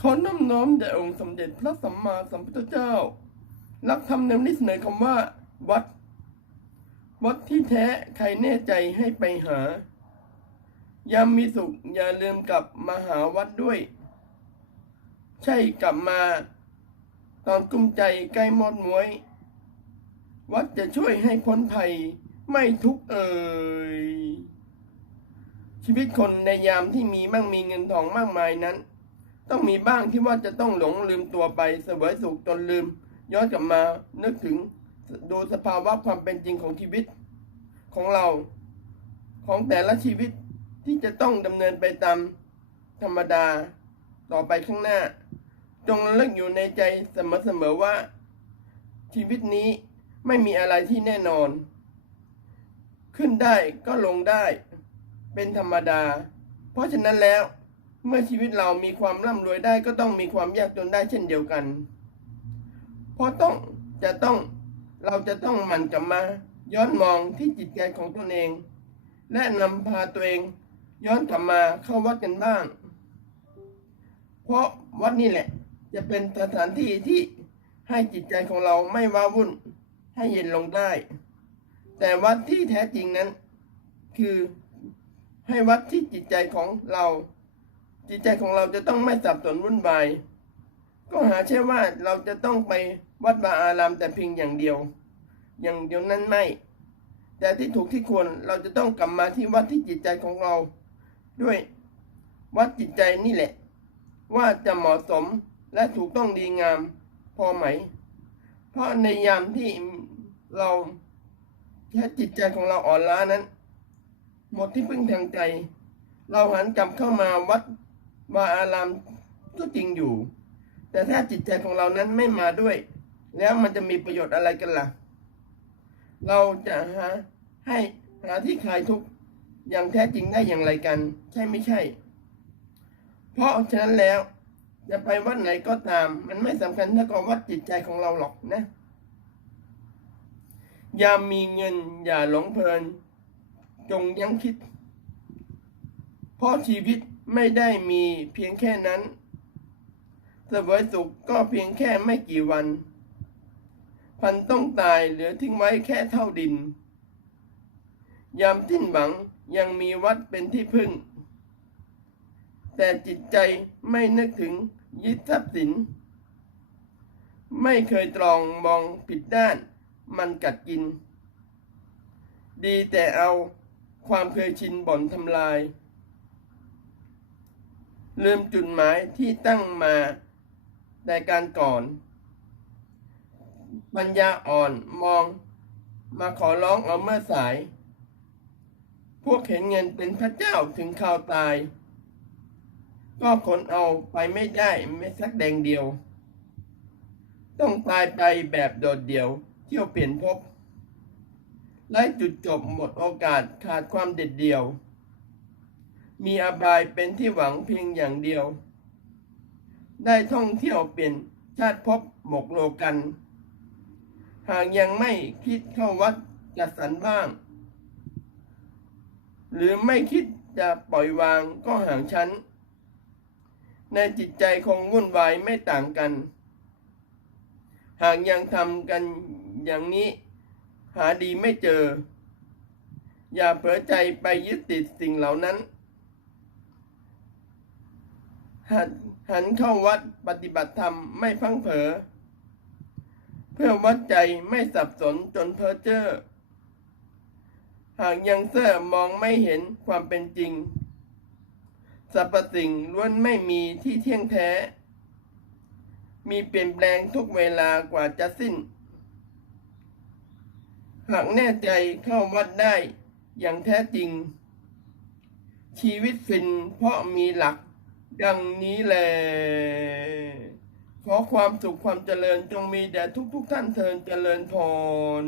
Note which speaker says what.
Speaker 1: ขอน้อมน้อมแด่องค์สมเด็จพระสัมมาสัมพุทธเจ้ารักธรรมแนวนี้เสนอคำว่า วัด วัดที่แท้ใครแน่ใจให้ไปหายามมีสุขอย่าลืมกลับมาหาวัดด้วย ใช่กลับมา ตอนกุ้มใจใกล้หมดมวย วัดจะช่วยให้พ้นภัยไม่ทุกข์เอ่ยชีวิตคนในยามที่มีมั่งมีเงินทองมากมายนั้น ต้องมีบ้างที่ว่าจะต้องหลงลืมตัวไปเสวยสุขจนลืม ย้อนกลับมานึกถึงดูสภาวะความเป็นจริงของชีวิตของเรา ของแต่ละชีวิตที่จะต้องดำเนินไปตามธรรมดาต่อไปข้างหน้า จงระลึกอยู่ในใจเสมอๆว่า ชีวิตนี้ไม่มีอะไรที่แน่นอน ขึ้นได้ก็ลงได้ เป็นธรรมดา เพราะฉะนั้นแล้ว เมื่อชีวิตเรามีความร่ำรวยได้ก็ต้องมีความยากจนได้เช่นเดียวกัน เพราะต้องจะต้องเราจะต้องหมั่นกลับมา ย้อนมองที่จิตใจของตนเอง และนำพาตัวเอง ย้อนกลับมาเข้าวัดกันบ้าง เพราะวัดนี่แหละ จะเป็นสถานที่ที่ให้จิตใจของเราไม่ว้าวุ่นให้เย็นลงได้ แต่วัดที่แท้จริงนั้น คือให้วัดที่จิตใจของเรา จิตใจของเราจะต้องไม่สับสนวุ่นวาย ก็หาใช่ว่าเราจะต้องไปวัดวาอารามแต่เพียงอย่างเดียว อย่างเดียวนั้นไม่ แต่ที่ถูกที่ควรเราจะต้องกลับมาที่วัดที่จิตใจของเรา ด้วยวัดจิตใจนี่แหละ ว่าจะเหมาะสมและถูกต้องดีงามพอไหม เพราะในยามที่เราแค่จิตใจของเราอ่อนล้านั้น หมดที่พึ่งทางใจ เราหันกลับเข้ามาวัด วาอารามก็จริงอยู่ แต่ถ้าจิตใจของเรานั้นไม่มาด้วย แล้วมันจะมีประโยชน์อะไรกันล่ะ เราจะหาให้หาที่คลายทุกข์อย่างแท้จริงได้อย่างไรกัน ใช่ไม่ใช่ เพราะฉะนั้นแล้วจะไปวัดไหนก็ตาม มันไม่สำคัญเท่ากับวัดจิตใจของเราหรอกนะ อย่ามีเงินอย่าหลงเพลิน จงยั้งคิด เพราะชีวิต ไม่ได้มีเพียงแค่นั้นเสวยสุขก็เพียงแค่ไม่กี่วัน พันต้องตายเหลือทิ้งไว้แค่เท่าดิน ยามสิ้นหวังยังมีวัดเป็นที่พึ่ง แต่จิตใจไม่นึกถึงยึดทรัพย์สิน ไม่เคยตรองมองผิดด้านมันกัดกิน ดีแต่เอาความเคยชินบ่อนทำลาย ลืมจุดหมายที่ตั้งมาแต่การก่อน ปัญญาอ่อนมองมาขอร้องเอาเมื่อสาย พวกเห็นเงินเป็นพระเจ้าถึงข่าวตาย ก็ขนเอาไปไม่ได้ไม่สักแดงเดียว ต้องตายไปแบบโดดเดี่ยว เที่ยวเปลี่ยนภพไร้จุดจบหมดโอกาสขาดความเด็ดเดี่ยว มีอบายเป็นที่หวังเพียงอย่างเดียว ได้ท่องเที่ยวเปลี่ยนชาติภพหมกโลกัน หากยังไม่คิดเข้าวัดจัดสรรบ้าง หรือไม่คิดจะปล่อยวางก็ห่างชั้น ในจิตใจคงวุ่นวายไม่ต่างกัน หากยังทำกันอย่างนี้ หาดีไม่เจอ อย่าเผลอใจไปยึดติดสิ่งเหล่านั้น หันหันเข้าวัดปฏิบัติธรรมไม่พังเผอ เพื่อวัดใจไม่สับสนจนเพ้อเจ้อหากยังเซ่อมองไม่เห็นความเป็นจริงสรรพสิ่งล้วนไม่มีที่เที่ยงแท้ มีเปลี่ยนแปลงทุกเวลากว่าจะสิ้น หากแน่ใจเข้าวัดได้อย่างแท้จริง ชีวิตฟินเพราะมีหลัก ดังนี้แหละขอความสุขความเจริญจงมีแด่ทุกทุกๆท่านเทินเจริญพร